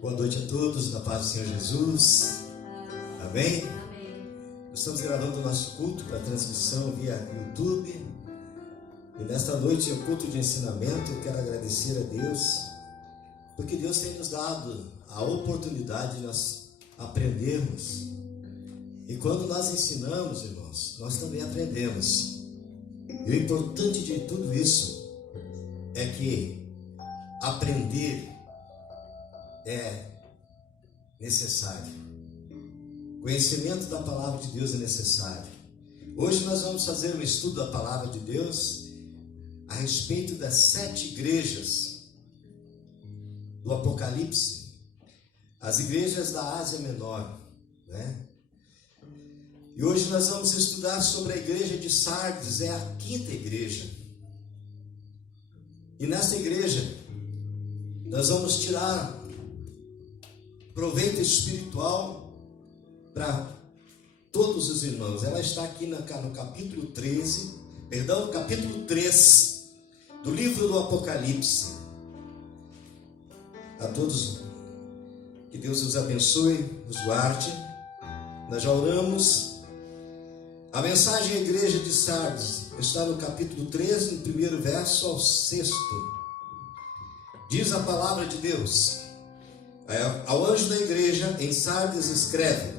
Boa noite a todos, na paz do Senhor Jesus. Amém? Nós estamos gravando o nosso culto para transmissão via YouTube. E nesta noite é o culto de ensinamento. Eu quero agradecer a Deus, porque Deus tem nos dado a oportunidade de nós aprendermos. E quando nós ensinamos, irmãos, nós também aprendemos. E o importante de tudo isso é que aprender é necessário. Conhecimento da palavra de Deus é necessário. Hoje nós vamos fazer um estudo da palavra de Deus a respeito das 7 igrejas do Apocalipse, as igrejas da Ásia Menor, né? E hoje nós vamos estudar sobre a igreja de Sardes, é a 5ª igreja. E nesta igreja nós vamos tirar proveito espiritual para todos os irmãos. Ela está aqui no capítulo 3 do livro do Apocalipse. A todos, que Deus os abençoe, os guarde. Nós já oramos. A mensagem à igreja de Sardes está no capítulo 3, no primeiro verso ao 6º. Diz a palavra de Deus: ao anjo da igreja em Sardes escreve: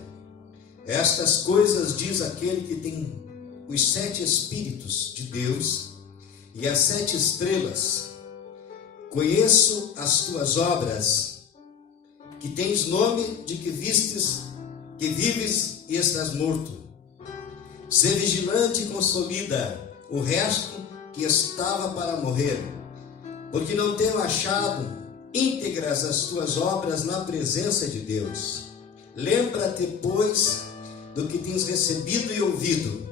estas coisas diz aquele que tem os 7 Espíritos de Deus e as 7 estrelas. Conheço as tuas obras, que tens nome de que vives e estás morto. Sê vigilante e consolida o resto que estava para morrer, porque não tenho achado íntegras as tuas obras na presença de Deus. Lembra-te, pois, do que tens recebido e ouvido,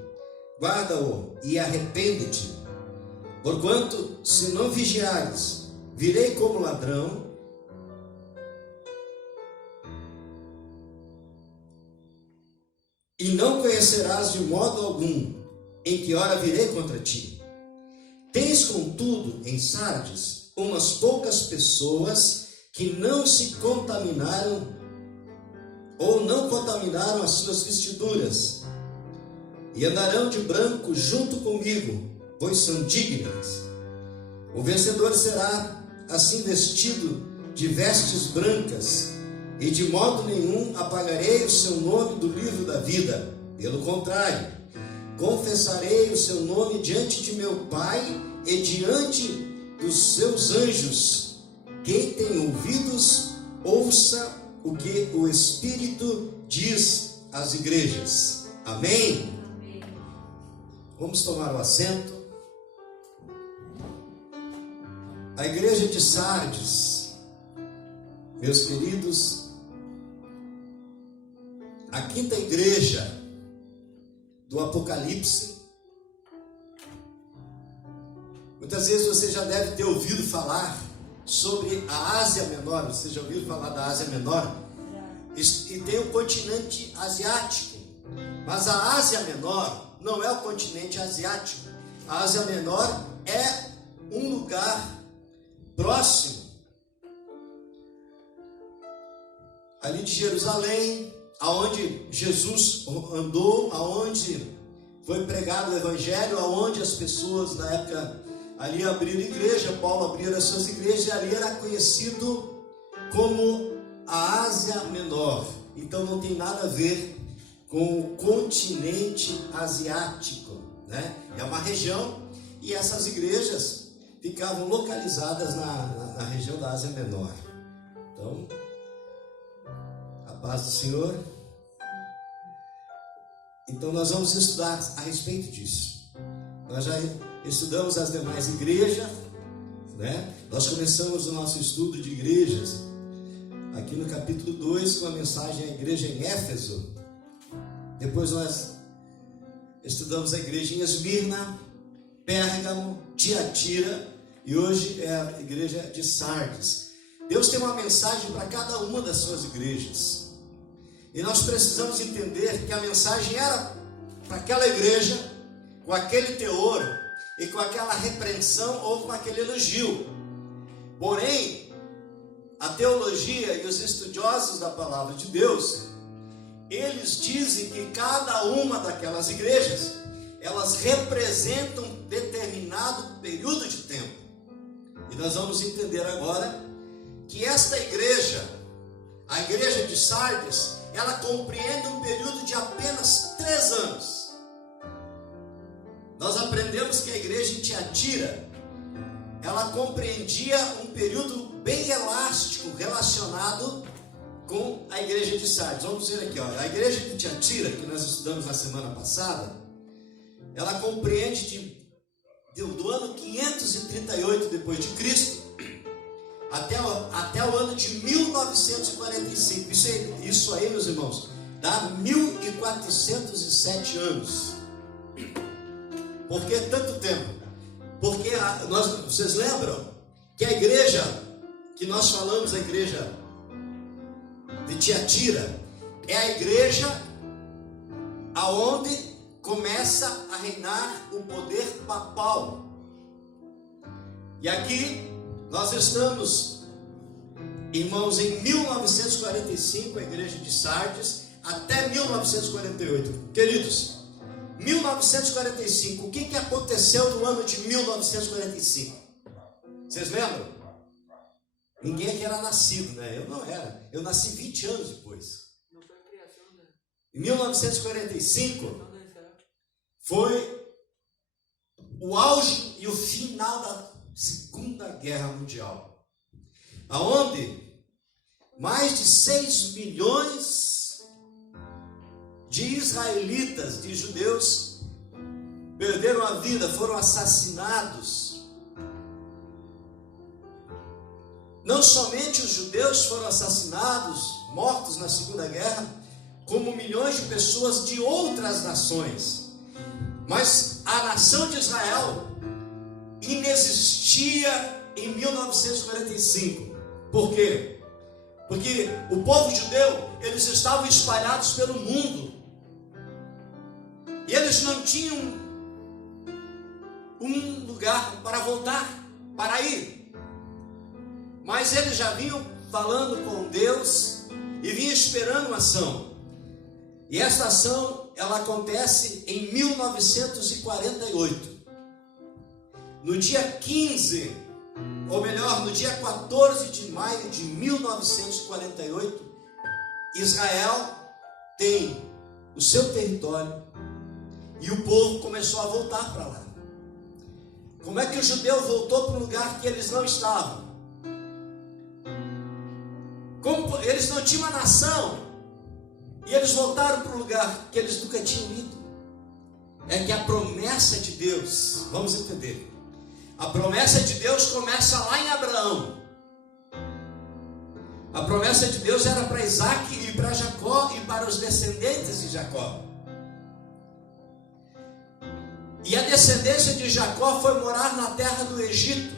guarda-o e arrepende-te. Porquanto, se não vigiares, virei como ladrão, e não conhecerás de modo algum em que hora virei contra ti. Tens, contudo, em Sardes, umas poucas pessoas que não se contaminaram ou não contaminaram as suas vestiduras, e andarão de branco junto comigo, pois são dignas. O vencedor será assim vestido de vestes brancas, e de modo nenhum apagarei o seu nome do livro da vida. Pelo contrário, confessarei o seu nome diante de meu Pai e diante dos seus anjos. Quem tem ouvidos, ouça o que o Espírito diz às igrejas. Amém? Amém. Vamos tomar o assento. A igreja de Sardes, meus queridos, a 5ª igreja do Apocalipse. Muitas vezes você já deve ter ouvido falar sobre a Ásia Menor. Você já ouviu falar da Ásia Menor? E tem o continente asiático. Mas a Ásia Menor não é o continente asiático. A Ásia Menor é um lugar próximo ali de Jerusalém, aonde Jesus andou, aonde foi pregado o evangelho, aonde as pessoas na época ali abriram igreja, Paulo abriu as suas igrejas, e ali era conhecido como a Ásia Menor. Então não tem nada a ver com o continente asiático, né? É uma região, e essas igrejas ficavam localizadas na região da Ásia Menor. Então, a paz do Senhor. Então nós vamos estudar a respeito disso. Nós já estudamos as demais igrejas, né? Nós começamos o nosso estudo de igrejas aqui no capítulo 2 com a mensagem à igreja em Éfeso. Depois nós estudamos a igreja em Esmirna, Pérgamo, Tiatira, e hoje é a igreja de Sardes. Deus tem uma mensagem para cada uma das suas igrejas, e nós precisamos entender que a mensagem era para aquela igreja, com aquele teor e com aquela repreensão ou com aquele elogio. Porém, a teologia e os estudiosos da palavra de Deus, eles dizem que cada uma daquelas igrejas, elas representam um determinado período de tempo. E nós vamos entender agora que esta igreja, a igreja de Sardes, ela compreende um período de apenas 3 anos. Nós aprendemos que a igreja em Tiatira, ela compreendia um período bem elástico relacionado com a igreja de Sardes. Vamos ver aqui, ó. A igreja de Tiatira, que nós estudamos na semana passada, ela compreende do ano 538 depois de Cristo até o ano de 1945. Isso aí, meus irmãos, dá 1407 anos. Por que tanto tempo? Porque vocês lembram que a igreja que nós falamos, a igreja de Tiatira, é a igreja aonde começa a reinar o poder papal. E aqui nós estamos, irmãos, em 1945, a igreja de Sardes, até 1948. Queridos, 1945, o que aconteceu no ano de 1945? Vocês lembram? Ninguém aqui era nascido, né? Eu não era. Eu nasci 20 anos depois. Não foi criação, né? Em 1945 foi o auge e o final da Segunda Guerra Mundial, aonde mais de 6 milhões de israelitas, de judeus, perderam a vida, foram assassinados. Não somente os judeus foram assassinados, mortos na Segunda Guerra, como milhões de pessoas de outras nações. Mas a nação de Israel inexistia em 1945. Por quê? Porque o povo judeu, eles estavam espalhados pelo mundo. E eles não tinham um lugar para voltar, para ir. Mas eles já vinham falando com Deus e vinham esperando uma ação. E essa ação, ela acontece em 1948. No dia 15, ou melhor, no dia 14 de maio de 1948, Israel tem o seu território e o povo começou a voltar para lá. Como é que o judeu voltou para um lugar que eles não estavam? Como eles não tinham uma nação e eles voltaram para um lugar que eles nunca tinham ido. É que a promessa de Deus, vamos entender, a promessa de Deus começa lá em Abraão. A promessa de Deus era para Isaac e para Jacó e para os descendentes de Jacó. E a descendência de Jacó foi morar na terra do Egito.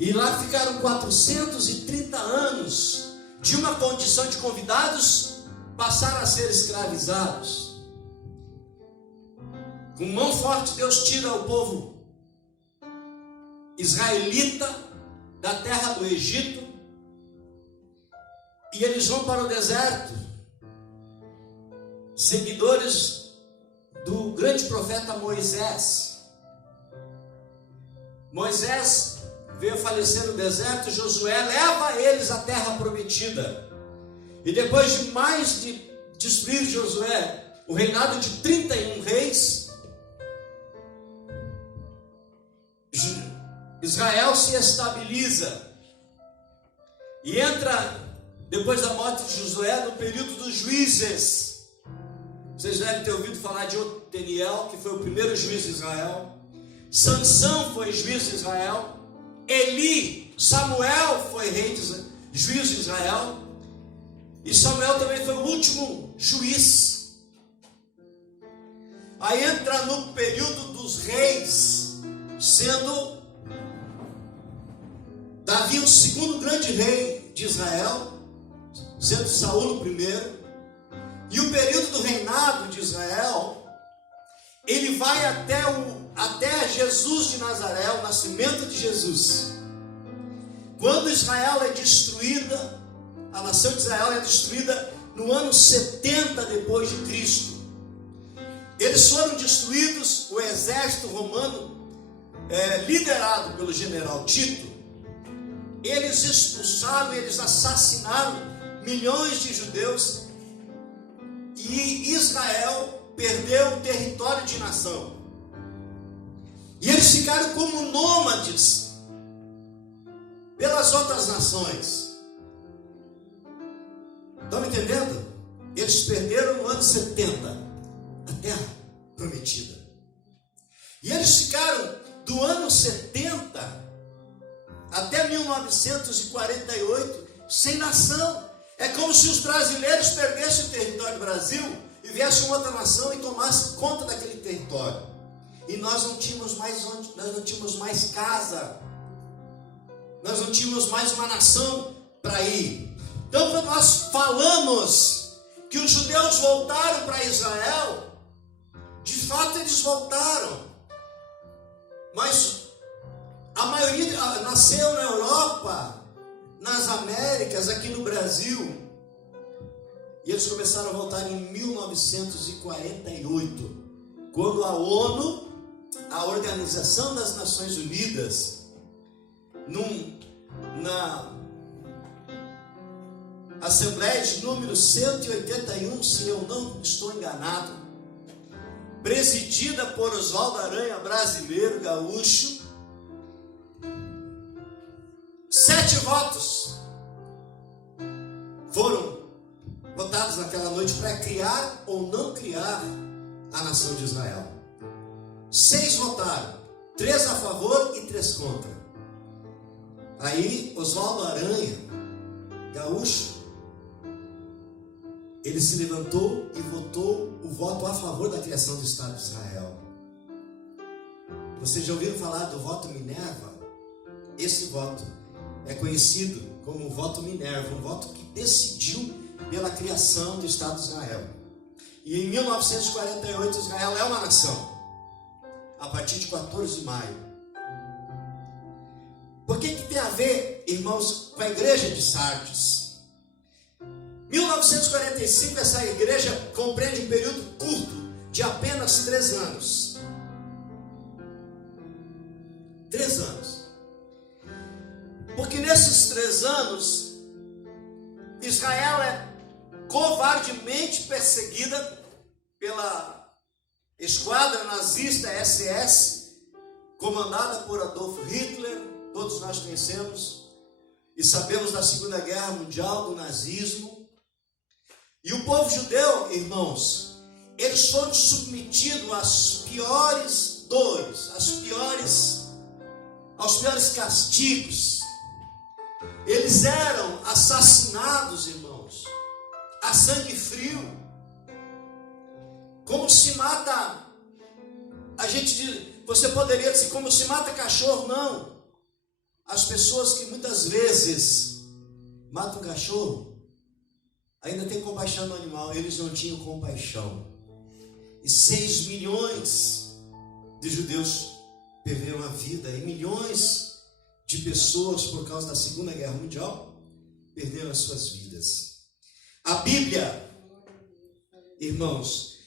E lá ficaram 430 anos, de uma condição de convidados, passaram a ser escravizados. Com mão forte, Deus tira o povo israelita da terra do Egito, e eles vão para o deserto, seguidores do grande profeta Moisés. Moisés veio falecer no deserto. Josué leva eles à terra prometida. E depois de mais de destruir Josué, o reinado de 31 reis, Israel se estabiliza e entra, depois da morte de Josué, no período dos juízes. Vocês devem ter ouvido falar de Oteniel, que foi o primeiro juiz de Israel. Sansão foi juiz de Israel. Samuel foi juiz de Israel. E Samuel também foi o último juiz. Aí entra no período dos reis, sendo Davi o segundo grande rei de Israel, sendo Saul o primeiro. E o período do reinado de Israel, ele vai até Jesus de Nazaré, o nascimento de Jesus. Quando Israel é destruída, a nação de Israel é destruída no ano 70 depois de Cristo. Eles foram destruídos, o exército romano, liderado pelo general Tito, eles expulsaram, eles assassinaram milhões de judeus, e Israel perdeu o território de nação. E eles ficaram como nômades pelas outras nações. Estão me entendendo? Eles perderam no ano 70 a terra prometida. E eles ficaram do ano 70 até 1948 sem nação. É como se os brasileiros perdessem o território do Brasil e viesse uma outra nação e tomasse conta daquele território. E nós não tínhamos mais onde, nós não tínhamos mais casa, nós não tínhamos mais uma nação para ir. Então, quando nós falamos que os judeus voltaram para Israel, de fato eles voltaram, mas a maioria nasceu na Europa, nas Américas, aqui no Brasil, e eles começaram a voltar em 1948, quando a ONU, a Organização das Nações Unidas, na Assembleia de número 181, se eu não estou enganado, presidida por Oswaldo Aranha, brasileiro, gaúcho, 7 votos foram votados naquela noite para criar ou não criar a nação de Israel. 6 votaram, 3 a favor e 3 contra. Aí Oswaldo Aranha, gaúcho, ele se levantou e votou o voto a favor da criação do Estado de Israel. Vocês já ouviram falar do voto Minerva? Esse voto é conhecido como o voto Minerva, um voto que decidiu pela criação do Estado de Israel. E em 1948 Israel é uma nação, a partir de 14 de maio. Por que tem a ver, irmãos, com a igreja de Sardes? 1945, essa igreja compreende um período curto, de apenas 3 anos. 3 anos. Porque nesses 3 anos, Israel é covardemente perseguida pela esquadra nazista SS, comandada por Adolf Hitler. Todos nós conhecemos e sabemos da Segunda Guerra Mundial, do nazismo. E o povo judeu, irmãos, eles foram submetidos às piores dores, aos piores castigos. Eles eram assassinados, irmãos, a sangue frio. Como se mata, você poderia dizer, como se mata cachorro? Não. As pessoas que muitas vezes matam cachorro, ainda tem compaixão no animal, eles não tinham compaixão. E 6 milhões de judeus perderam a vida, e milhões de pessoas, por causa da Segunda Guerra Mundial, perderam as suas vidas. A Bíblia, irmãos,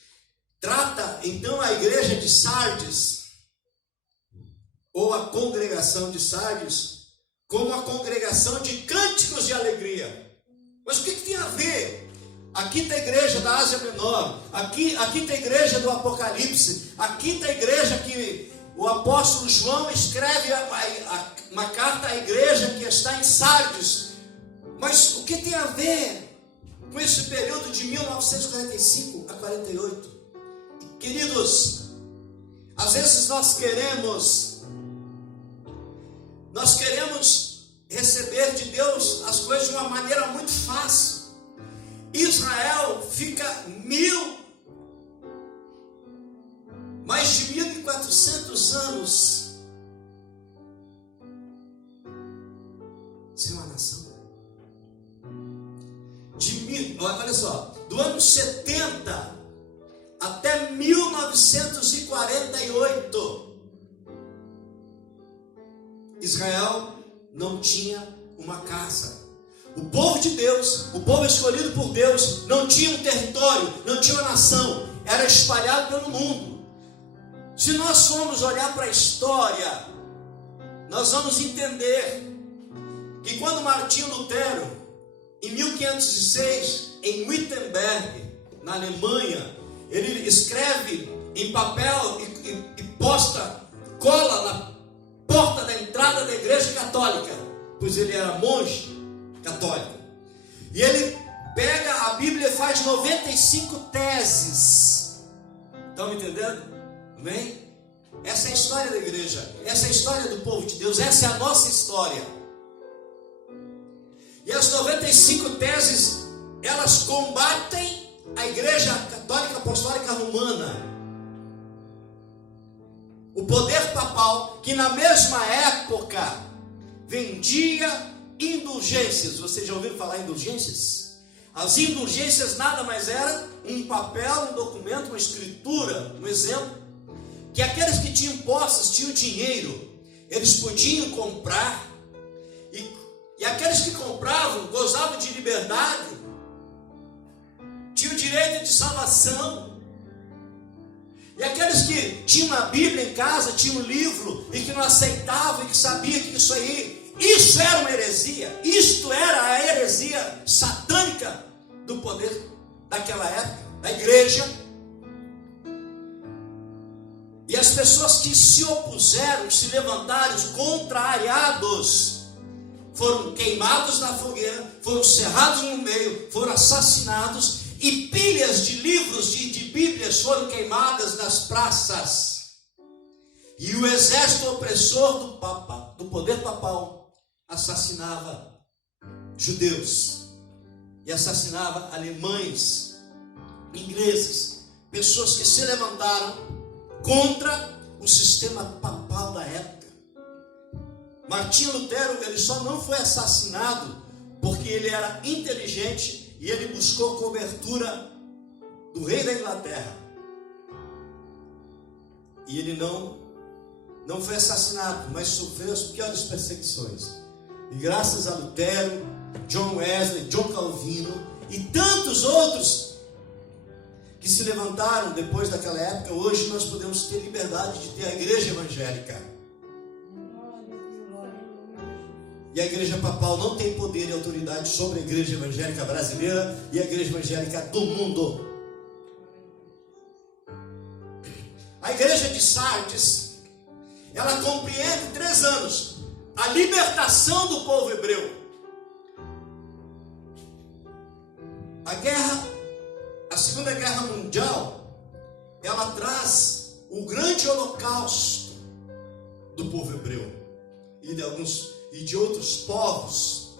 trata então a igreja de Sardes, ou a congregação de Sardes, como a congregação de cânticos de alegria. Mas o que tem a ver? A quinta igreja da Ásia Menor, a quinta igreja do Apocalipse, a quinta igreja que o apóstolo João escreve uma carta à igreja que está em Sardes. Mas o que tem a ver com esse período de 1945 a 48? Queridos, às vezes nós queremos receber de Deus as coisas de uma maneira muito fácil. Israel fica mais de 1.400 anos sem uma nação. Olha só, do ano 70 até 1948, Israel não tinha uma casa. O povo de Deus, o povo escolhido por Deus, não tinha um território, não tinha uma nação, era espalhado pelo mundo. Se nós formos olhar para a história, nós vamos entender que quando Martinho Lutero, em 1506, em Wittenberg, na Alemanha, ele escreve em papel e cola na porta da entrada da igreja católica, pois ele era monge católico. E ele pega a Bíblia e faz 95 teses. Estão me entendendo? Amém? Essa é a história da igreja, essa é a história do povo de Deus, essa é a nossa história. E as 95 teses, elas combatem a igreja católica apostólica romana, o poder papal, que na mesma época vendia indulgências. Vocês já ouviram falar em indulgências? As indulgências nada mais era um papel, um documento, uma escritura, um exemplo, que aqueles que tinham posses, tinham dinheiro, eles podiam comprar, e aqueles que compravam gozavam de liberdade, tinham direito de salvação. E aqueles que tinham a Bíblia em casa, tinham um livro, e que não aceitavam, e que sabiam que isso era uma heresia, isto era a heresia satânica do poder daquela época, da igreja. E as pessoas que se opuseram, que se levantaram, contrariados, foram queimados na fogueira, foram cerrados no meio, foram assassinados, e pilhas de livros de Bíblias foram queimadas nas praças. E o exército opressor do poder papal assassinava judeus, e assassinava alemães, ingleses, pessoas que se levantaram contra o sistema papal da época. Martinho Lutero, ele só não foi assassinado porque ele era inteligente e ele buscou cobertura do rei da Inglaterra. E ele não foi assassinado, mas sofreu as piores perseguições. E graças a Lutero, John Wesley, John Calvino e tantos outros que se levantaram depois daquela época, hoje nós podemos ter liberdade de ter a igreja evangélica. E a igreja papal não tem poder e autoridade sobre a igreja evangélica brasileira e a igreja evangélica do mundo. A igreja de Sardes, ela compreende em 3 anos a libertação do povo hebreu. A Segunda Guerra Mundial, ela traz o grande holocausto do povo hebreu e de outros povos.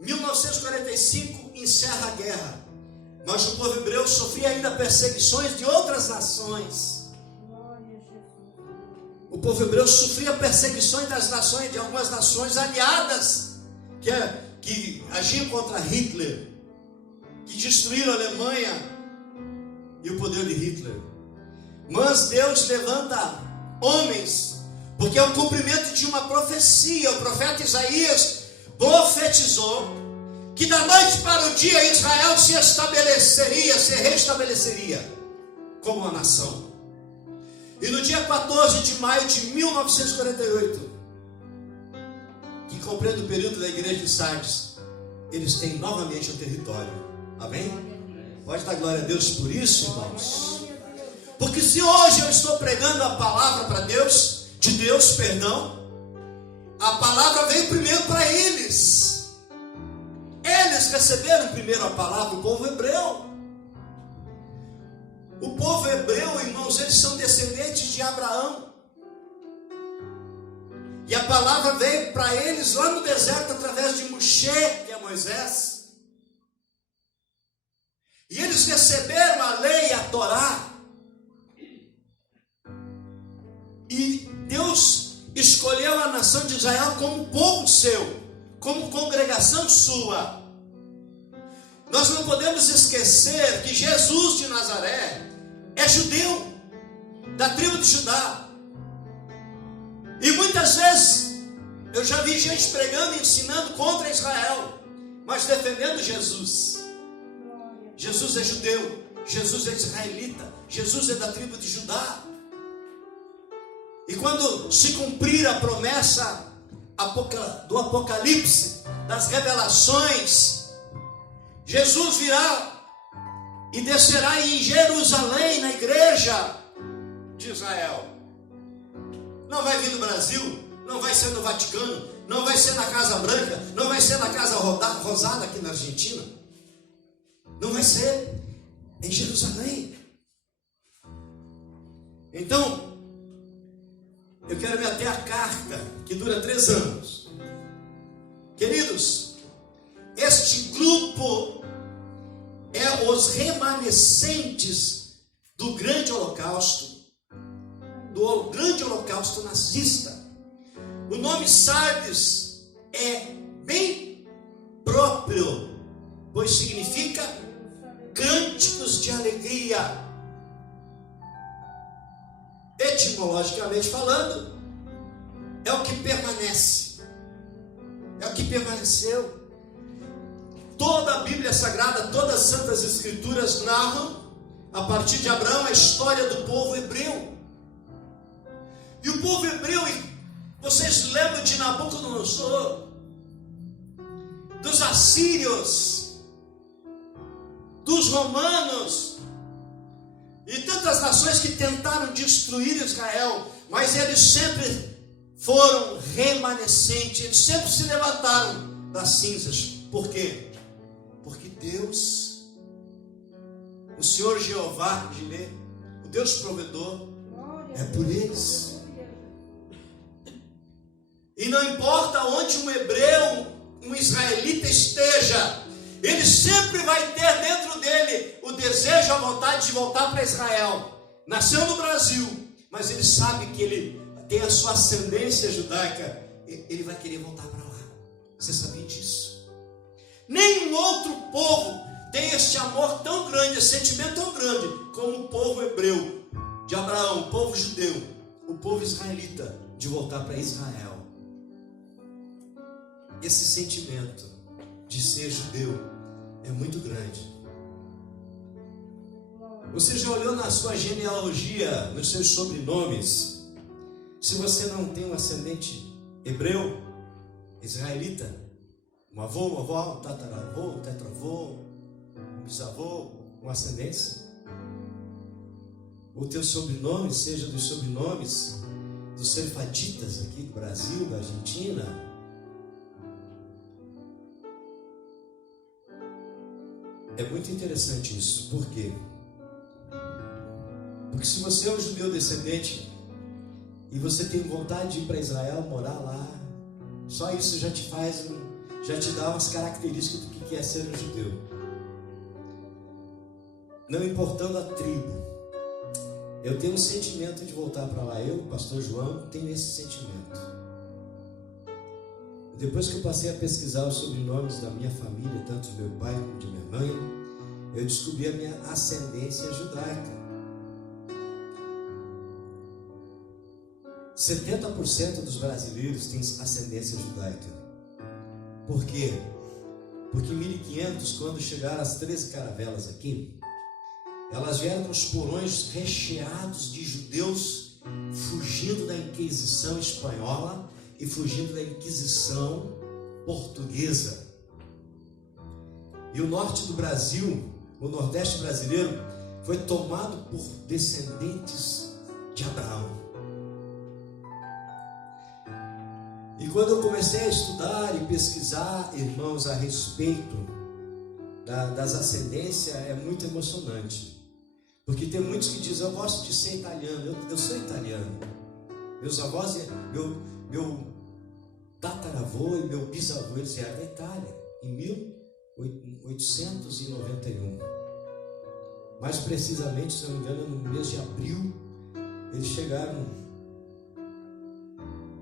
1945 encerra a guerra, mas o povo hebreu sofria ainda perseguições de outras nações. O povo hebreu sofria perseguições das nações, de algumas nações aliadas que agiam contra Hitler, que destruíram a Alemanha e o poder de Hitler. Mas Deus levanta homens, porque é o cumprimento de uma profecia. O profeta Isaías profetizou que da noite para o dia Israel se restabeleceria como uma nação. E no dia 14 de maio de 1948, que compreende o período da igreja de Sardes, eles têm novamente o território. Amém? Pode dar glória a Deus por isso, irmãos. Porque se hoje eu estou pregando a palavra para Deus, a palavra veio primeiro para eles. Eles receberam primeiro a palavra, o povo hebreu. O povo hebreu, irmãos, eles são descendentes de Abraão. E a palavra veio para eles lá no deserto através de Moshe, que é Moisés. E eles receberam a lei, a Torá. E Deus escolheu a nação de Israel como povo seu, como congregação sua. Nós não podemos esquecer que Jesus de Nazaré é judeu, da tribo de Judá. E muitas vezes Eu já vi gente pregando e ensinando contra Israel, mas defendendo Jesus. Jesus é judeu, Jesus é israelita, Jesus é da tribo de Judá. E quando se cumprir a promessa do Apocalipse, das revelações, Jesus virá e descerá em Jerusalém, na igreja de Israel. Não vai vir no Brasil, não vai ser no Vaticano, não vai ser na Casa Branca, não vai ser na Casa Rosada aqui na Argentina. Não vai ser em Jerusalém. Então, eu quero me ater à carta, que dura 3 anos. Queridos, este grupo é os remanescentes do grande holocausto, nazista. O nome Sardes é bem próprio, pois significa cânticos de alegria. Etimologicamente falando, é o que permanece, é o que permaneceu. Toda a Bíblia Sagrada, todas as Santas Escrituras narram, a partir de Abraão, a história do povo hebreu. E o povo hebreu, vocês lembram de Nabucodonosor, dos assírios, dos romanos, e tantas nações que tentaram destruir Israel, mas eles sempre foram remanescentes, eles sempre se levantaram das cinzas. Por quê? Porque Deus, o Senhor Jeová, o Deus provedor, é por eles. E não importa onde um hebreu, um israelita esteja, ele sempre vai ter dentro dele o desejo, a vontade de voltar para Israel. Nasceu no Brasil, mas ele sabe que ele tem a sua ascendência judaica, ele vai querer voltar para lá. Você sabia disso? Nenhum outro povo tem esse amor tão grande, esse sentimento tão grande, como o povo hebreu de Abraão, o povo judeu, o povo israelita, de voltar para Israel. Esse sentimento de ser judeu é muito grande. Você já olhou na sua genealogia, nos seus sobrenomes? Se você não tem um ascendente hebreu, israelita, um avô, uma avó, um tataravô, um tetravô, um bisavô, uma ascendência, o teu sobrenome seja dos sobrenomes dos serfaditas aqui do Brasil, da Argentina. É muito interessante isso. Por quê? Porque se você é um judeu descendente e você tem vontade de ir para Israel, morar lá, só isso já te dá umas características do que é ser um judeu. Não importando a tribo, eu tenho um sentimento de voltar para lá. Eu, pastor João, tenho esse sentimento. Depois que eu passei a pesquisar os sobrenomes da minha família, tanto do meu pai como de minha mãe, eu descobri a minha ascendência judaica. 70% dos brasileiros têm ascendência judaica. Por quê? Porque em 1500, quando chegaram as 13 caravelas aqui, elas vieram com os porões recheados de judeus fugindo da Inquisição espanhola e fugindo da Inquisição portuguesa. E o norte do Brasil, o nordeste brasileiro, foi tomado por descendentes de Abraão. E quando eu comecei a estudar e pesquisar, irmãos, a respeito das ascendências, é muito emocionante. Porque tem muitos que dizem, eu gosto de ser italiano. Eu sou italiano. Meus avós, meu tataravô e meu bisavô, eles vieram da Itália, em 1891. Mais precisamente, se não me engano, no mês de abril, eles chegaram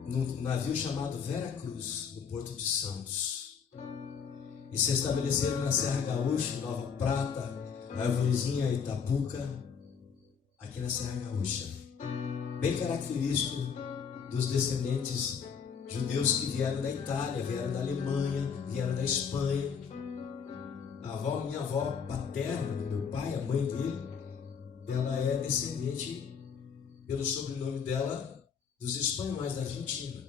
num navio chamado Vera Cruz, no Porto de Santos, e se estabeleceram na Serra Gaúcha, Nova Prata, Arvorezinha, Itapuca, aqui na Serra Gaúcha. Bem característico dos descendentes judeus que vieram da Itália, vieram da Alemanha, vieram da Espanha. Minha avó paterna do meu pai, a mãe dele, ela é descendente, pelo sobrenome dela, dos espanhóis da Argentina,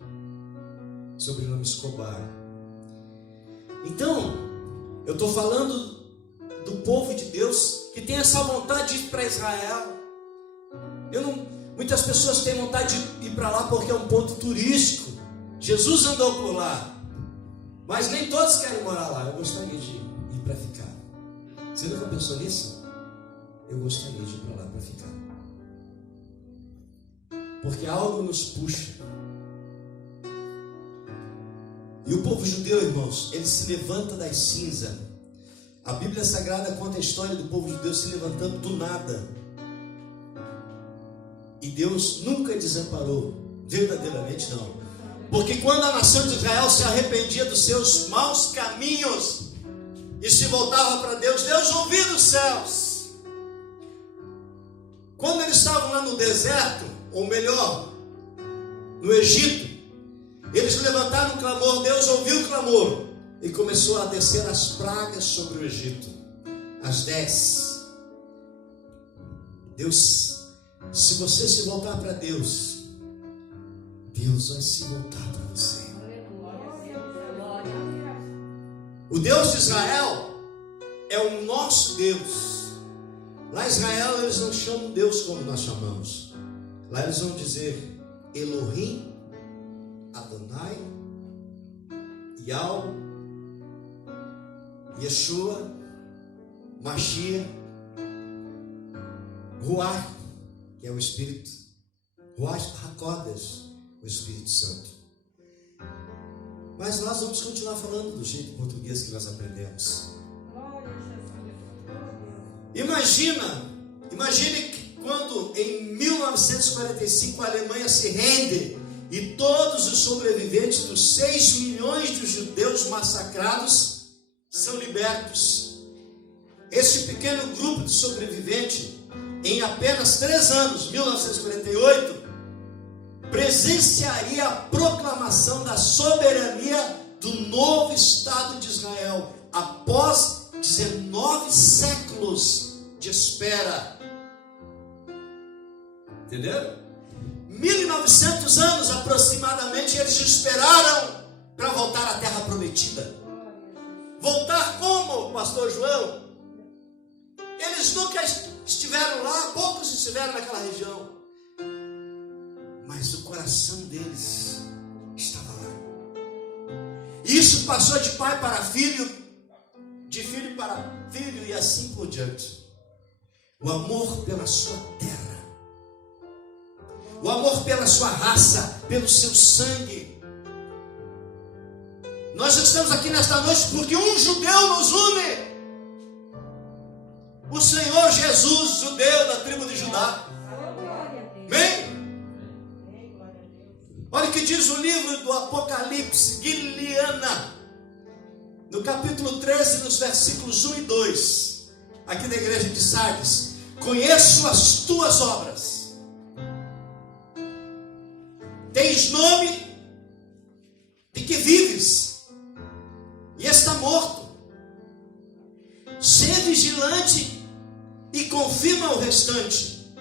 sobrenome Escobar. Então, eu estou falando do povo de Deus que tem essa vontade de ir para Israel. Muitas pessoas têm vontade de ir para lá porque é um ponto turístico. Jesus andou por lá, mas nem todos querem morar lá. Eu gostaria de ir para ficar. Você nunca pensou nisso? Eu gostaria de ir para lá para ficar, porque algo nos puxa. E o povo judeu, irmãos, ele se levanta das cinzas. A Bíblia Sagrada conta a história do povo judeu se levantando do nada. E Deus nunca desamparou, verdadeiramente não. Porque quando a nação de Israel se arrependia dos seus maus caminhos e se voltava para Deus, Deus ouvia dos céus. Quando eles estavam lá no deserto, ou melhor, no Egito, eles levantaram um clamor, Deus ouviu o clamor e começou a descer as pragas sobre o Egito, as 10. Deus, se você se voltar para Deus, Deus vai se voltar para você. O Deus de Israel é o nosso Deus. Lá em Israel eles não chamam Deus como nós chamamos. Lá eles vão dizer Elohim, Adonai, Yahweh, Yeshua, Mashiach, Ruach, que é o Espírito, Ruach HaKodesh, o Espírito Santo. Mas nós vamos continuar falando do jeito português que nós aprendemos. Imagine que quando em 1945 a Alemanha se rende e todos os sobreviventes dos 6 milhões de judeus massacrados são libertos. Esse pequeno grupo de sobreviventes, em apenas 3 anos, 1948, presenciaria a proclamação da soberania do novo Estado de Israel, após 19 séculos de espera. Entendeu? 1900 anos aproximadamente eles esperaram para voltar à terra prometida. Voltar como, pastor João? Eles nunca estiveram lá, poucos estiveram naquela região, mas o coração deles estava lá. Isso passou de pai para filho, de filho para filho e assim por diante. O amor pela sua terra, o amor pela sua raça, pelo seu sangue. Nós estamos aqui nesta noite porque um judeu nos une. O Senhor Jesus, judeu da tribo de Judá. Amém? Olha o que diz o livro do Apocalipse, Guiliana, no capítulo 13, nos versículos 1 e 2, aqui da igreja de Sardes. Conheço as tuas obras. Tens nome de que vives e está morto. Sê vigilante e confirma o restante,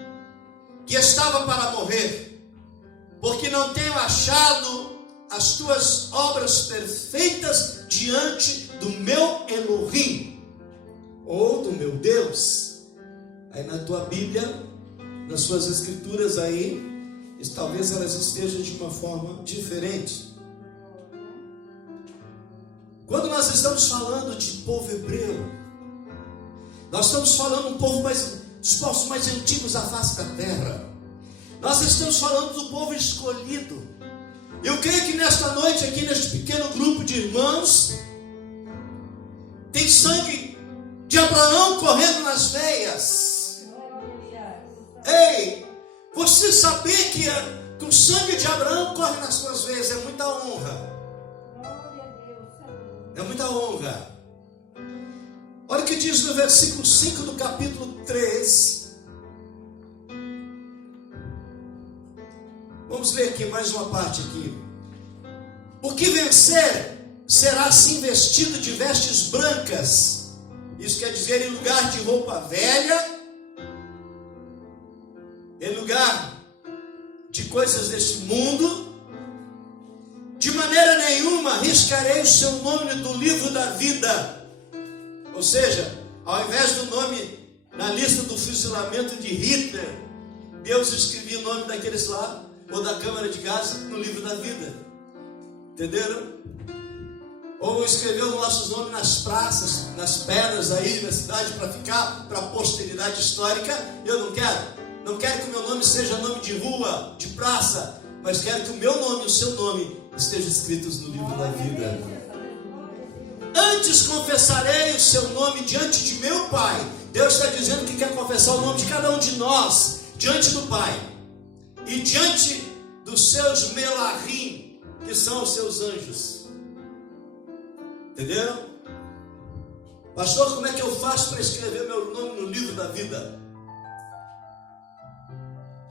que estava para morrer, porque não tenho achado as tuas obras perfeitas diante do meu Elohim, ou do meu Deus. Aí na tua Bíblia, nas suas escrituras aí, talvez elas estejam de uma forma diferente. Quando nós estamos falando de povo hebreu, nós estamos falando um povo dos povos mais antigos da face da terra. Nós estamos falando do povo escolhido. Eu creio que nesta noite, aqui neste pequeno grupo de irmãos, tem sangue de Abraão correndo nas veias. Ei, você saber que o sangue de Abraão corre nas suas veias é muita honra. É muita honra. Olha o que diz no versículo 5 do capítulo 3. Vamos ler aqui mais uma parte aqui. O que vencer será assim vestido de vestes brancas. Isso quer dizer, em lugar de roupa velha, em lugar de coisas deste mundo, de maneira nenhuma riscarei o seu nome do livro da vida. Ou seja, ao invés do nome na lista do fuzilamento de Hitler, Deus escrevia o nome daqueles lá, ou da Câmara de Gás, no livro da vida. Entenderam? Ou escreveu nossos nomes nas praças, nas pedras aí na cidade, para ficar para a posteridade histórica. Eu não quero. Não quero que o meu nome seja nome de rua, de praça, mas quero que o meu nome e o seu nome estejam escritos no livro da vida. Antes confessarei o seu nome diante de meu Pai. Deus está dizendo que quer confessar o nome de cada um de nós diante do Pai e diante dos seus melahim, que são os seus anjos. Entenderam? Pastor, como é que eu faço para escrever meu nome no livro da vida?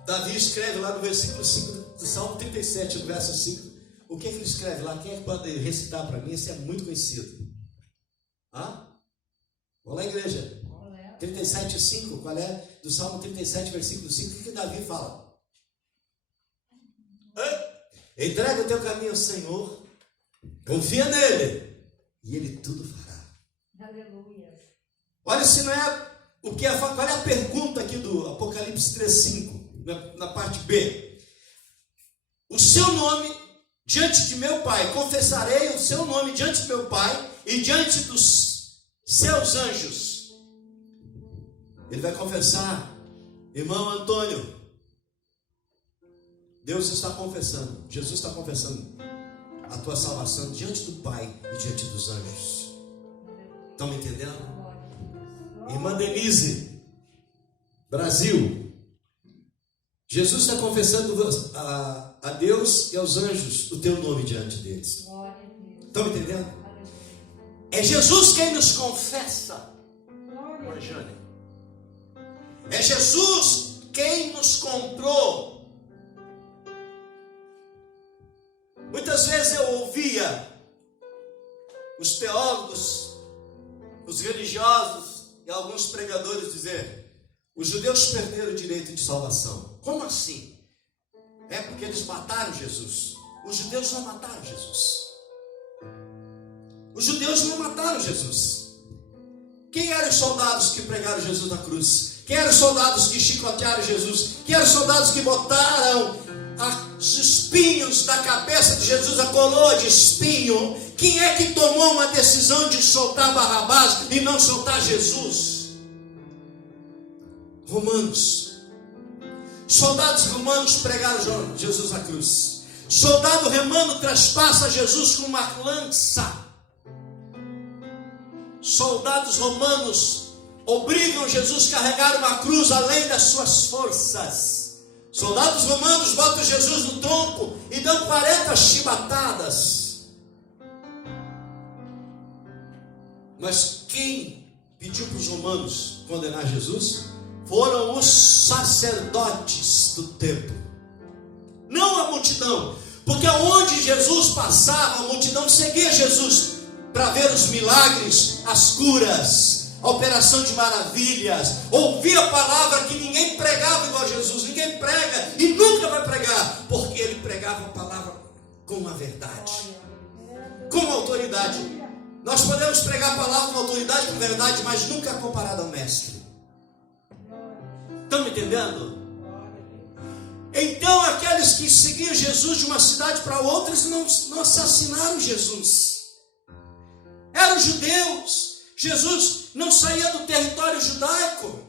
Davi escreve lá no versículo 5 do Salmo 37, no verso 5. O que é que ele escreve lá? Quem é que pode recitar para mim? Esse é muito conhecido. Vamos lá, igreja. 37, 5. Qual é? Do Salmo 37, versículo 5. O que Davi fala? Entrega o teu caminho ao Senhor. Confia nele. E ele tudo fará. Aleluia. Olha se não é o que é. Qual é a pergunta aqui do Apocalipse 3:5, na parte B? O seu nome diante de meu Pai, confessarei o seu nome diante de meu Pai e diante dos seus anjos. Ele vai confessar, irmão Antônio, Deus está confessando, Jesus está confessando a tua salvação diante do Pai e diante dos anjos. Estão me entendendo? Irmã Denise, Brasil, Jesus está confessando a Deus e aos anjos o teu nome diante deles. Estão me entendendo? É Jesus quem nos confessa. É Jesus quem nos comprou. Muitas vezes eu ouvia os teólogos, os religiosos e alguns pregadores dizer: os judeus perderam o direito de salvação. Como assim? É porque eles mataram Jesus. Os judeus não mataram Jesus. Os judeus não mataram Jesus. Quem eram os soldados que pregaram Jesus na cruz? Quem eram os soldados que chicotearam Jesus? Quem eram os soldados que botaram os espinhos da cabeça de Jesus, a coroa de espinho? Quem é que tomou uma decisão de soltar Barrabás e não soltar Jesus? Romanos. Soldados romanos pregaram Jesus na cruz. Soldado romano traspassa Jesus com uma lança. Soldados romanos obrigam Jesus a carregar uma cruz além das suas forças. Soldados romanos botam Jesus no tronco e dão 40 chibatadas. Mas quem pediu para os romanos condenar Jesus foram os sacerdotes do templo, não a multidão, porque aonde Jesus passava, a multidão seguia Jesus para ver os milagres, as curas, a operação de maravilhas, ouvir a palavra que ninguém pregava igual a Jesus. Ninguém prega e nunca vai pregar, porque ele pregava a palavra com a verdade, com autoridade. Nós podemos pregar a palavra com autoridade, com verdade, mas nunca comparado ao mestre. Estão me entendendo? Então aqueles que seguiam Jesus de uma cidade para outra, eles não assassinaram Jesus. Eram judeus. Jesus não saía do território judaico.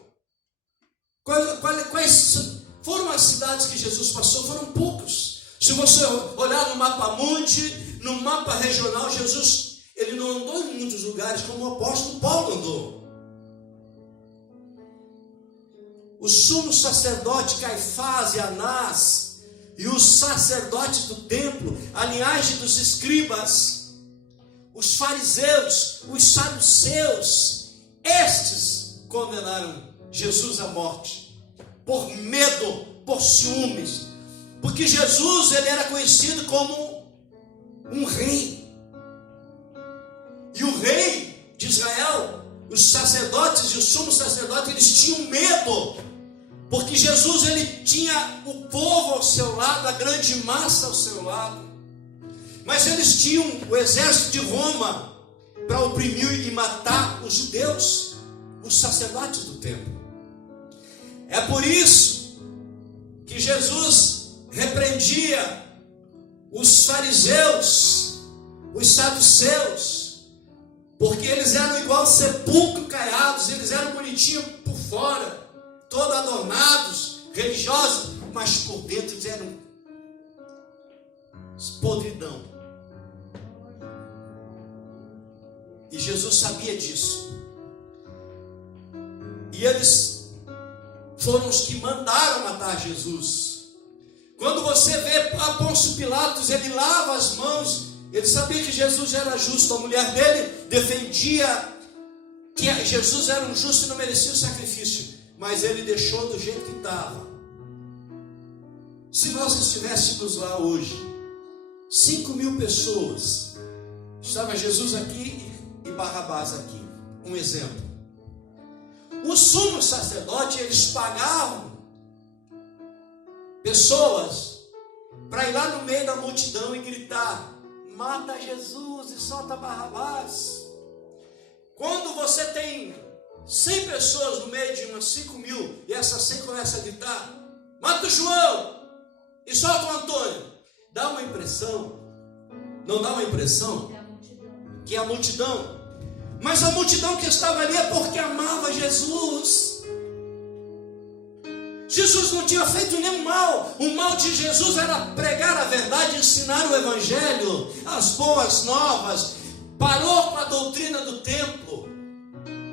Quais foram as cidades que Jesus passou? Foram poucos. Se você olhar no mapa mundi, no mapa regional, Jesus, ele não andou em muitos lugares como o apóstolo Paulo andou. O sumo sacerdote Caifás e Anás e os sacerdotes do templo, a linhagem dos escribas, os fariseus, os saduceus, estes condenaram Jesus à morte por medo, por ciúmes, porque Jesus, ele era conhecido como um rei. E o rei de Israel, os sacerdotes e o sumo sacerdote, eles tinham medo, porque Jesus, ele tinha o povo ao seu lado, a grande massa ao seu lado, mas eles tinham o exército de Roma para oprimir e matar os judeus, os sacerdotes do templo. É por isso que Jesus repreendia os fariseus, os saduceus, porque eles eram igual sepulcro caiados, eles eram bonitinhos por fora, todos adornados, religiosos, mas por dentro eles eram podridão. E Jesus sabia disso. E eles foram os que mandaram matar Jesus. Quando você vê a Pôncio Pilatos, ele lava as mãos, ele sabia que Jesus era justo. A mulher dele defendia que Jesus era um justo e não merecia o sacrifício, mas ele deixou do jeito que estava. Se nós estivéssemos lá hoje, 5.000 pessoas, estava Jesus aqui e Barrabás aqui, um exemplo. Os sumos sacerdotes, eles pagavam pessoas para ir lá no meio da multidão e gritar: mata Jesus e solta Barrabás. Quando você tem 100 pessoas no meio de umas 5.000 e essas 100 começam a gritar: mata o João e solta o Antônio, dá uma impressão, não dá uma impressão que é a multidão, mas a multidão que estava ali é porque amava Jesus. Jesus não tinha feito nenhum mal. O mal de Jesus era pregar a verdade, ensinar o evangelho, as boas novas. Parou com a doutrina do templo.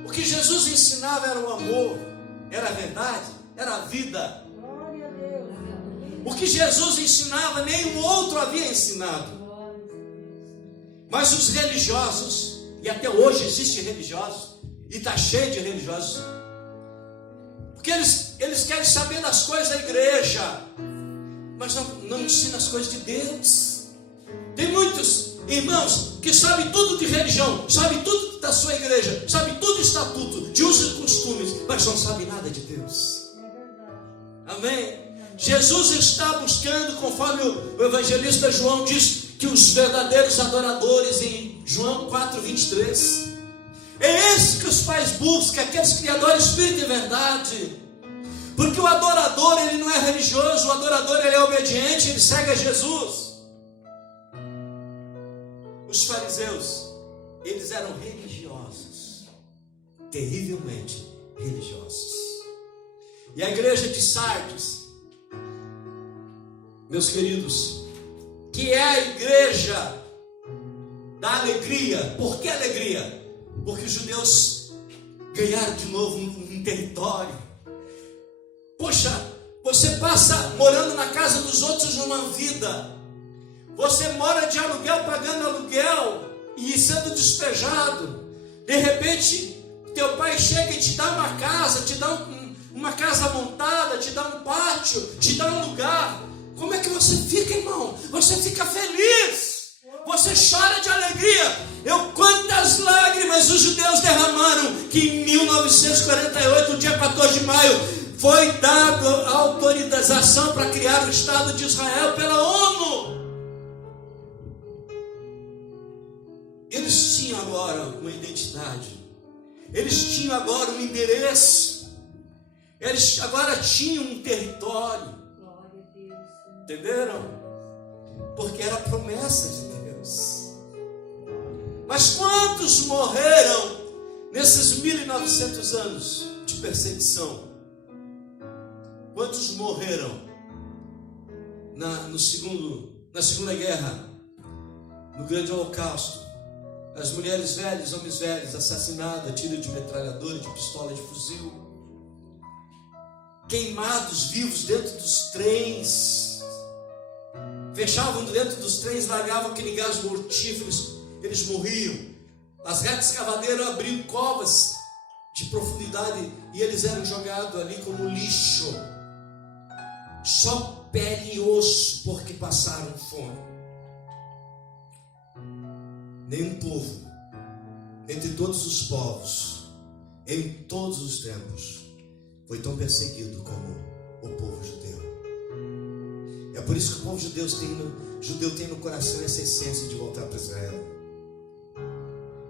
O que Jesus ensinava era o amor, era a verdade, era a vida. O que Jesus ensinava, nenhum outro havia ensinado. Mas os religiosos, e até hoje existe religiosos, e está cheio de religiosos, porque eles querem saber das coisas da igreja, mas não ensinam as coisas de Deus. Tem muitos irmãos que sabem tudo de religião, sabem tudo da sua igreja, sabem tudo de estatuto, de usos e costumes, mas não sabem nada de Deus. Amém? Jesus está buscando, conforme o evangelista João diz, que os verdadeiros adoradores, em João 4:23, é esse que os pais buscam, aqueles que adoram Espírito e verdade. Porque o adorador, ele não é religioso, o adorador, ele é obediente, ele segue a Jesus. Os fariseus, eles eram religiosos, terrivelmente religiosos. E a igreja de Sardes, meus queridos, que é a igreja da alegria. Por que alegria? Porque os judeus ganharam de novo um território. Poxa, você passa morando na casa dos outros numa vida. Você mora de aluguel, pagando aluguel e sendo despejado. De repente, teu pai chega e te dá uma casa, te dá uma casa montada, te dá um pátio, te dá um lugar. Como é que você fica, irmão? Você fica feliz. Você chora de alegria. Quantas lágrimas os judeus derramaram, que em 1948, no dia 14 de maio, foi dada a autorização para criar o Estado de Israel pela ONU. Eles tinham agora uma identidade. Eles tinham agora um endereço. Eles agora tinham um território. Entenderam? Porque era promessa de Deus. Mas quantos morreram nesses 1900 anos de perseguição? Quantos morreram na Segunda Guerra, no Grande Holocausto? As mulheres velhas, homens velhos, assassinados a tiro de metralhadora, de pistola de fuzil, queimados vivos dentro dos trens. Fechavam dentro dos trens, largavam aquele gás mortífero, eles morriam. As retas escavadeiras abriam covas de profundidade e eles eram jogados ali como lixo. Só pele e osso, porque passaram fome. nenhum povo, entre todos os povos, em todos os tempos, foi tão perseguido como o povo judeu. É por isso que o povo judeu tem no coração essa essência de voltar para Israel.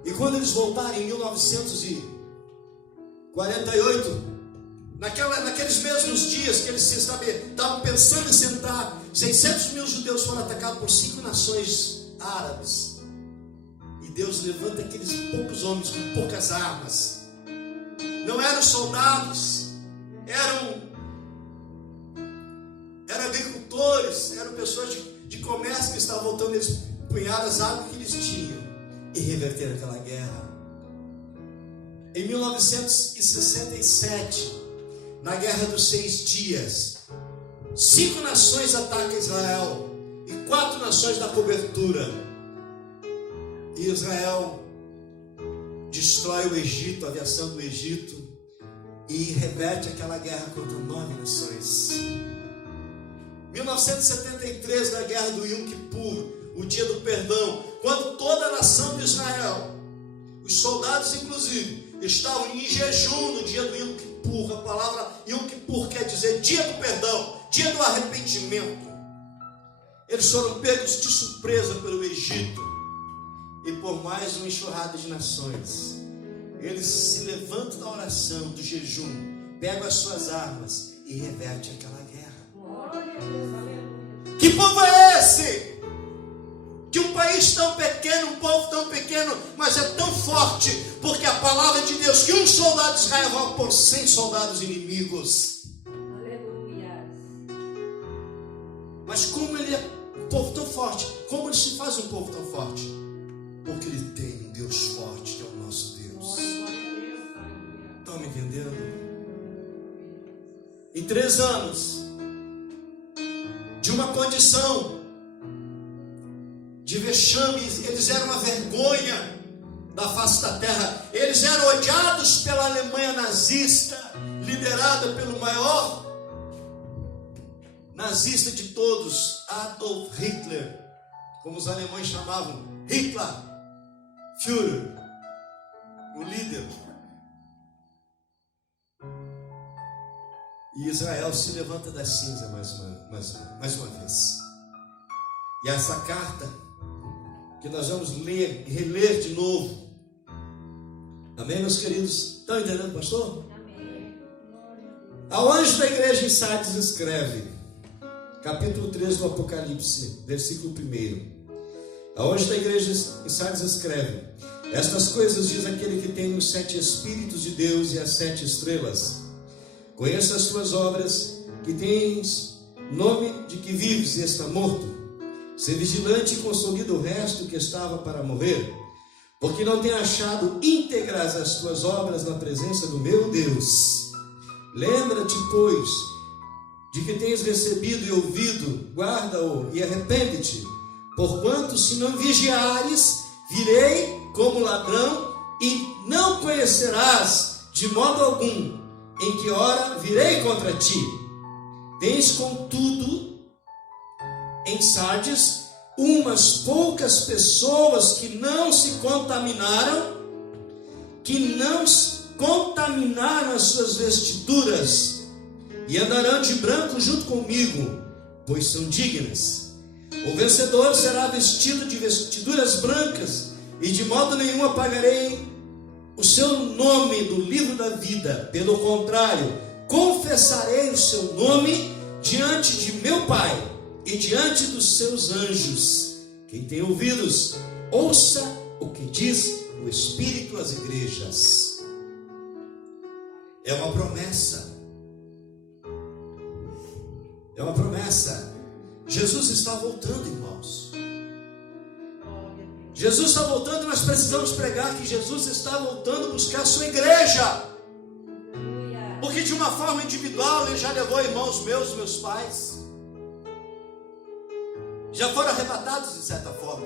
E quando eles voltarem em 1948, naqueles mesmos dias que eles estavam pensando em sentar, 600 mil judeus foram atacados por 5 nações árabes. E Deus levanta aqueles poucos homens com poucas armas. Não eram soldados, eram agricultores, eram pessoas de comércio que estavam voltando, eles punharam as armas que eles tinham e reverteram aquela guerra. Em 1967, na Guerra dos 6 Dias, 5 nações atacam Israel e 4 nações da cobertura. E Israel destrói o Egito, a aviação do Egito, e reverte aquela guerra contra 9 nações. 1973, na Guerra do Yom Kippur, o dia do perdão, quando toda a nação de Israel, os soldados inclusive, estavam em jejum no dia do Yom Kippur. A palavra Yom Kippur quer dizer dia do perdão, dia do arrependimento. Eles foram pegos de surpresa pelo Egito e por mais uma enxurrada de nações. Eles se levantam da oração, do jejum, pegam as suas armas e revertem aquela guerra. Que povo é esse? Que um país tão pequeno, um povo tão pequeno, mas é tão forte, porque a palavra de Deus, que um soldado de Israel vai por 100 soldados inimigos. Aleluia. Mas como ele é um povo tão forte, como ele se faz um povo tão forte? Porque ele tem um Deus forte, que é o nosso Deus. Estão me entendendo? Em 3 anos, de uma condição de vexame, eles eram uma vergonha da face da terra. Eles eram odiados pela Alemanha nazista, liderada pelo maior nazista de todos, Adolf Hitler, como os alemães chamavam, Hitler, Führer, o líder. E Israel se levanta da cinza mais uma vez. E essa carta que nós vamos ler e reler de novo. Amém, meus queridos? Estão entendendo, pastor? Amém. Ao anjo da igreja em Sardes escreve, capítulo 3 do Apocalipse, versículo 1. Ao anjo da igreja em Sardes escreve: estas coisas diz aquele que tem os 7 Espíritos de Deus e as 7 estrelas. Conheço as tuas obras, que tens nome de que vives e está morto. Ser vigilante e consolida o resto que estava para morrer, porque não tenho achado íntegras as tuas obras na presença do meu Deus. Lembra-te, pois, de que tens recebido e ouvido, guarda-o e arrepende-te. Porquanto, se não vigiares, virei como ladrão e não conhecerás de modo algum em que hora virei contra ti. Tens, contudo, em Sardes, umas poucas pessoas que não contaminaram as suas vestiduras, e andarão de branco junto comigo, pois são dignas. O vencedor será vestido de vestiduras brancas, e de modo nenhum apagarei o seu nome do livro da vida. Pelo contrário, confessarei o seu nome diante de meu Pai e diante dos seus anjos. Quem tem ouvidos, ouça o que diz o Espírito às igrejas. É uma promessa. É uma promessa. Jesus está voltando, irmãos. Jesus está voltando e nós precisamos pregar que Jesus está voltando buscar a sua igreja. Porque de uma forma individual ele já levou irmãos meus pais. Já foram arrebatados de certa forma,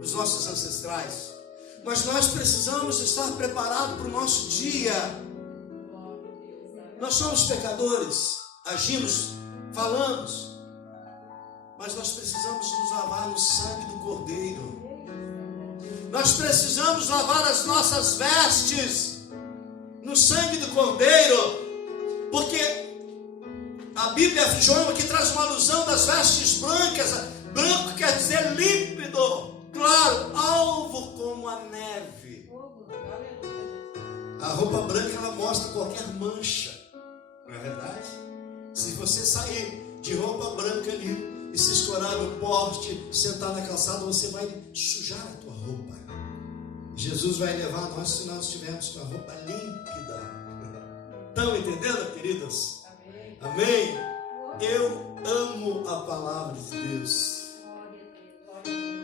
os nossos ancestrais. Mas nós precisamos estar preparados para o nosso dia. Nós somos pecadores, agimos, falamos, mas nós precisamos nos lavar no sangue do Cordeiro. Nós precisamos lavar as nossas vestes no sangue do Cordeiro, porque a Bíblia, João aqui traz uma alusão das vestes brancas. Branco quer dizer límpido, claro, alvo como a neve. A roupa branca, ela mostra qualquer mancha, não é verdade? Se você sair de roupa branca ali e se escorar no poste, sentar na calçada, você vai sujar a tua roupa. Jesus vai levar nós se nós estivermos com a roupa límpida. Estão entendendo, queridos? Amém? Eu amo a palavra de Deus.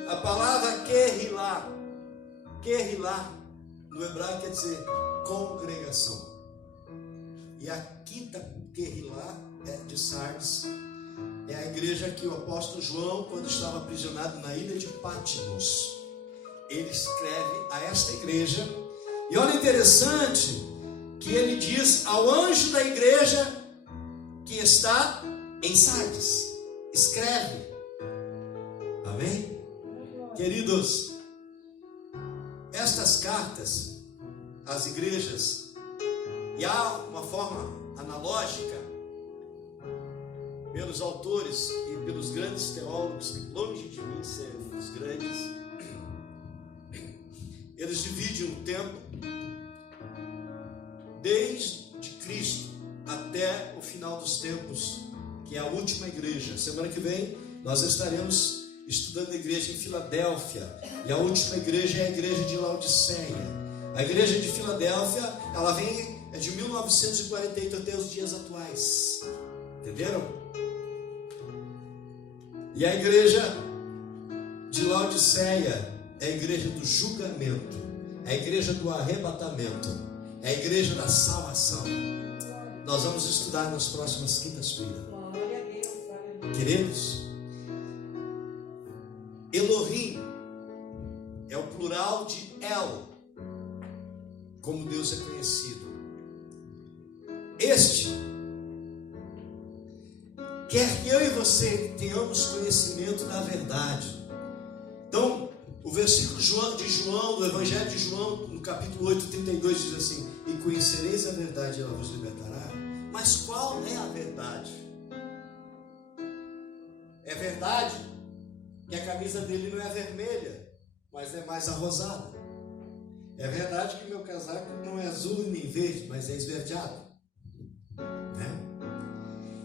A palavra Kehilá no hebraico quer dizer congregação. E a quinta Kehilá é de Sardes. É a igreja que o apóstolo João, quando estava aprisionado na ilha de Patmos, ele escreve a esta igreja. E olha, interessante que ele diz ao anjo da igreja que está em Sardes: escreve. Amém? Queridos, estas cartas às igrejas, e há uma forma analógica pelos autores e pelos grandes teólogos, longe de mim ser os grandes, eles dividem o tempo desde Cristo até o final dos tempos, que é a última igreja. Semana que vem nós estaremos estudando a igreja em Filadélfia, e a última igreja é a igreja de Laodiceia. A igreja de Filadélfia, ela é de 1948 até os dias atuais. Entenderam? E a igreja de Laodiceia é a igreja do julgamento, é a igreja do arrebatamento, é a igreja da salvação. Nós vamos estudar nas próximas quintas-feiras. Queridos, Elohim é o plural de El, como Deus é conhecido. Este quer que eu e você tenhamos conhecimento da verdade. Então, o versículo de João, do Evangelho de João, no capítulo 8, 32, diz assim: e conhecereis a verdade, e ela vos libertará. Mas qual é a verdade? É verdade que a camisa dele não é vermelha, mas é mais arrosada. É verdade que meu casaco não é azul nem verde, mas é esverdeado. Né?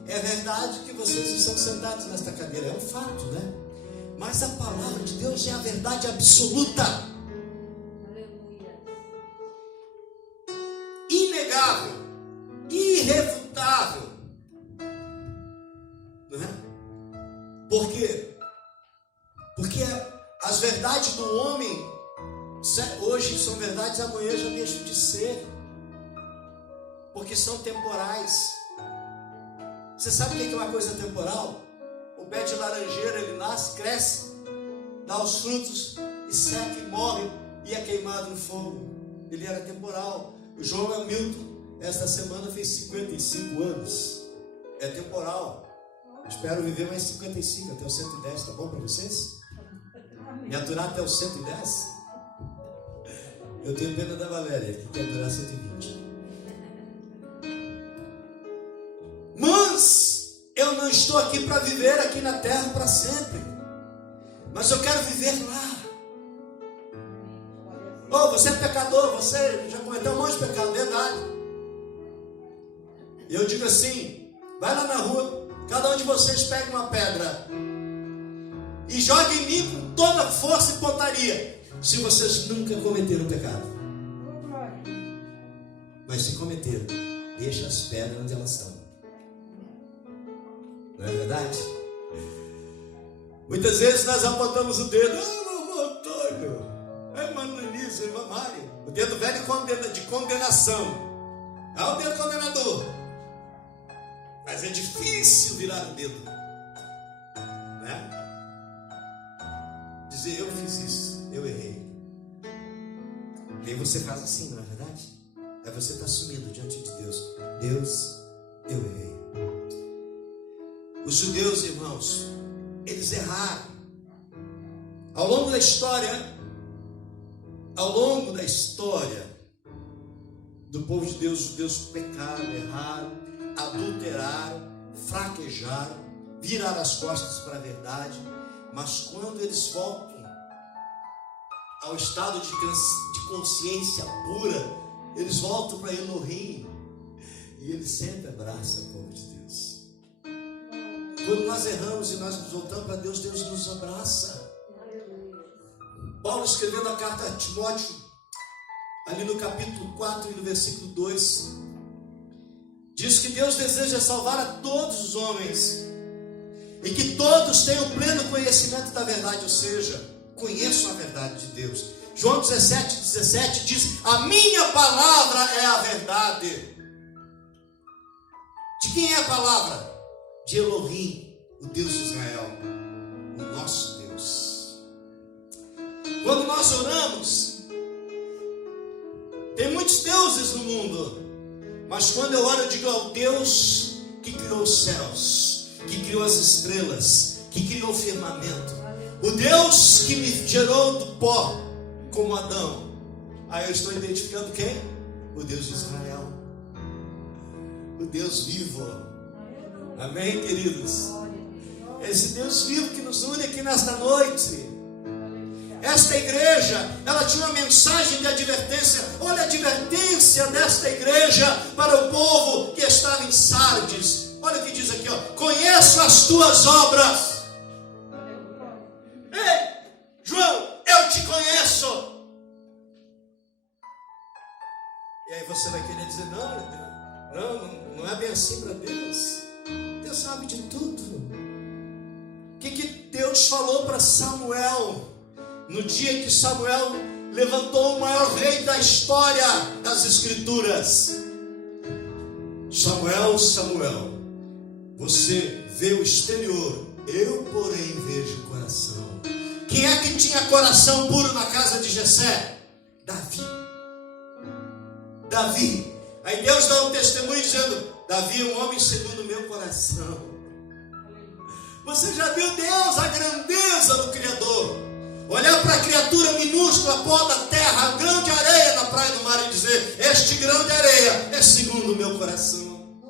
É verdade que vocês estão sentados nesta cadeira, é um fato, né? Mas a palavra de Deus é a verdade absoluta. Aleluia. Inegável, irrefutável. Não é? Por quê? Porque as verdades do homem hoje são verdades, amanhã já deixam de ser, porque são temporais. Você sabe o que é uma coisa temporal? O pé de laranjeira, ele nasce, cresce, dá os frutos e seca e morre e é queimado no fogo. Ele era temporal. O João Hamilton, esta semana, fez 55 anos. É temporal. Espero viver mais 55, até os 110, tá bom para vocês? Me aturar até os 110? Eu tenho pena da Valéria, que quer durar 120. Mas eu não estou aqui para viver aqui na terra para sempre, mas eu quero viver lá. Oh, você é pecador, você já cometeu um monte de pecado, verdade. E eu digo assim: vai lá na rua, cada um de vocês pega uma pedra e joga em mim com toda força e pontaria, se vocês nunca cometeram pecado. Mas se cometeram, deixa as pedras onde elas estão. Não é verdade? Muitas vezes nós apontamos o dedo: irmão Antônio, irmã Nanisa, irmã Mari, o dedo velho de condenação. É o dedo condenador. Mas é difícil virar o dedo, né? Dizer: eu fiz isso, eu errei. Nem você faz assim, não é verdade? Aí você está assumindo diante de Deus: Deus, eu errei. Os judeus, irmãos, eles erraram. Ao longo da história, Ao longo da história do povo de Deus, os judeus pecaram, erraram, adulteraram, fraquejaram, viraram as costas para a verdade, mas quando eles voltam ao estado de consciência pura, eles voltam para Elohim e eles sempre abraçam o povo de Deus. Quando nós erramos e nós nos voltamos para Deus, Deus nos abraça. Paulo, escrevendo a carta a Timóteo, ali no capítulo 4 e no versículo 2, diz que Deus deseja salvar a todos os homens e que todos tenham pleno conhecimento da verdade, ou seja, conheçam a verdade de Deus. João 17 diz: a minha palavra é a verdade. De quem é a palavra? De Elohim, o Deus de Israel, o nosso Deus. Quando nós oramos, tem muitos deuses no mundo, mas quando eu oro, eu digo ao Deus que criou os céus, que criou as estrelas, que criou o firmamento, o Deus que me gerou do pó, como Adão. Aí eu estou identificando quem? O Deus de Israel, o Deus vivo. Amém, queridos? Esse Deus vivo que nos une aqui nesta noite. Esta igreja, ela tinha uma mensagem de advertência. Olha a advertência desta igreja para o povo que estava em Sardes. Olha o que diz aqui, ó: conheço as tuas obras. Ei, João, eu te conheço. E aí você vai querer dizer: não é bem assim para Deus. Deus sabe de tudo. O que Deus falou para Samuel no dia em que Samuel levantou o maior rei da história das Escrituras? Samuel, Samuel, você vê o exterior, eu porém vejo o coração. Quem é que tinha coração puro na casa de Jessé? Davi. Aí Deus dá um testemunho dizendo: Davi é um homem segundo o meu coração. Você já viu Deus, a grandeza do Criador, olhar para a criatura minúscula, pó da terra, grão de areia na praia do mar e dizer: este grão de areia é segundo o meu coração.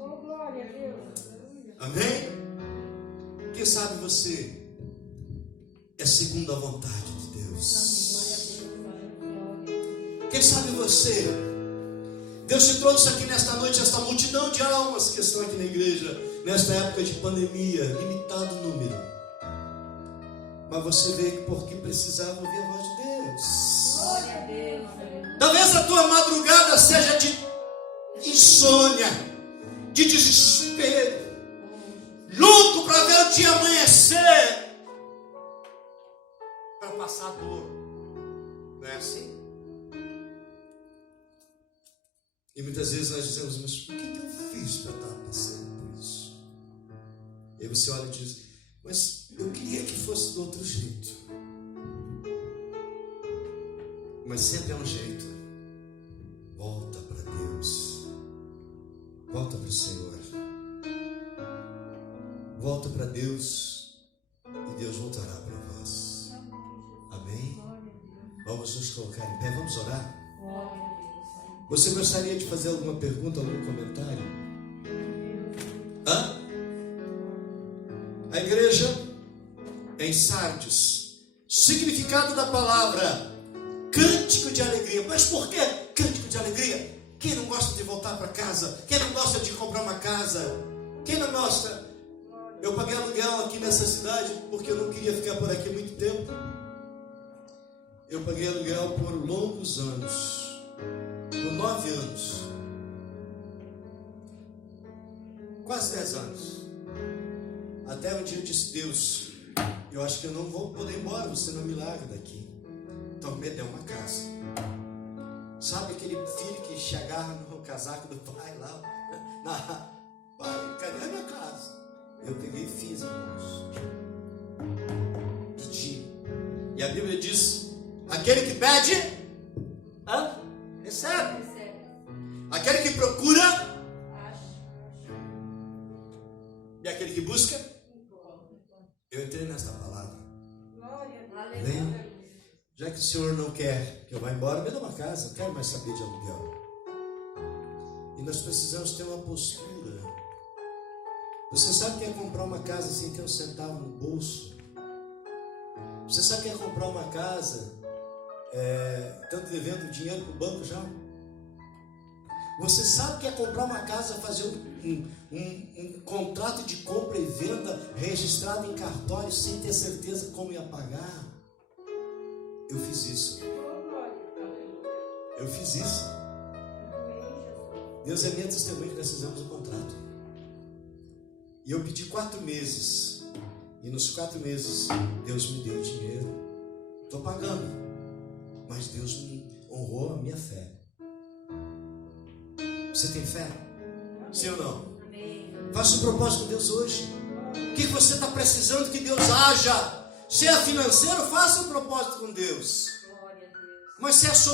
Amém? Quem sabe você é segundo a vontade de Deus? Quem sabe você, Deus te trouxe aqui nesta noite, esta multidão de almas que estão aqui na igreja, nesta época de pandemia, limitado número, mas você veio porque precisava ouvir a voz de Deus. Glória a Deus. Talvez a tua madrugada seja de insônia, de desespero, louco para ver o dia amanhecer, para passar dor. Não é assim? E muitas vezes nós dizemos: mas o que eu fiz para estar passando por isso? E aí você olha e diz: mas eu queria que fosse do outro jeito. Mas sempre é um jeito. Volta para Deus. Volta para o Senhor. Volta para Deus e Deus voltará para vós. Amém? Vamos nos colocar em pé, vamos orar. Você gostaria de fazer alguma pergunta, algum comentário? A igreja em Sardes, significado da palavra cântico de alegria. Mas por que cântico de alegria? Quem não gosta de voltar para casa? Quem não gosta de comprar uma casa? Quem não gosta? Eu paguei aluguel aqui nessa cidade porque eu não queria ficar por aqui muito tempo. Eu paguei aluguel por longos anos, por 9 anos, quase 10 anos, até um dia eu disse: Deus, eu acho que eu não vou poder ir embora, você não me larga daqui, então me dê uma casa. Sabe aquele filho que se agarra no casaco do pai lá, pai, cadê a minha casa? Eu peguei e fiz, irmãos, pedi. E a Bíblia diz: aquele que pede, recebe. Aquele que procura, e aquele que busca. Eu entrei nesta palavra. Amém? Já que o Senhor não quer que eu vá embora, me dá uma casa, não quero mais saber de aluguel. E nós precisamos ter uma postura. Você sabe que é comprar uma casa sem ter um centavo no bolso? Você sabe que é comprar uma casa tanto devendo dinheiro para o banco já? Você sabe que é comprar uma casa, fazer um contrato de compra e venda registrado em cartório sem ter certeza como ia pagar? Eu fiz isso. Eu fiz isso. Deus é minha testemunha que nós fizemos um contrato. E eu pedi 4 meses. E nos 4 meses Deus me deu dinheiro. Estou pagando. Mas Deus me honrou a minha fé. Você tem fé? Sim ou não? Faça um propósito com Deus hoje. O que você está precisando que Deus haja? Se é financeiro, faça um propósito com Deus. Mas se é sobre